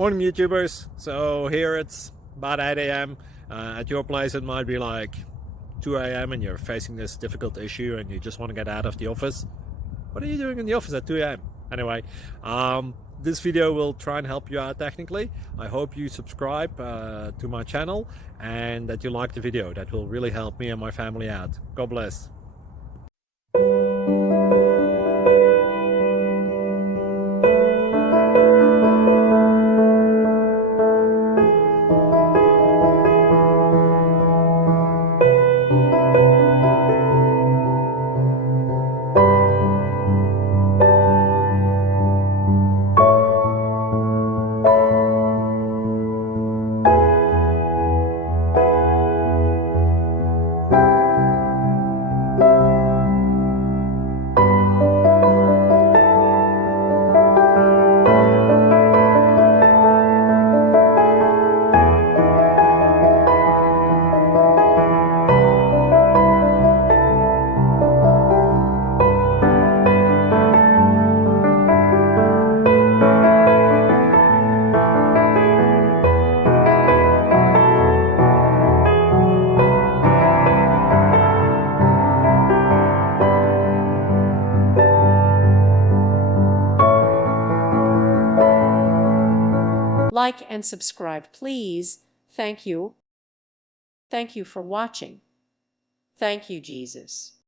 Morning YouTubers. So here it's about 8 a.m. At your place it might be like 2 a.m. and you're facing this difficult issue and you just want to get out of the office. What are you doing in the office at 2 a.m.? Anyway, this video will try and help you out technically. I hope you subscribe to my channel and that you like the video. That will really help me and my family out. God bless. Like and subscribe, please. Thank you. Thank you for watching. Thank you, Jesus.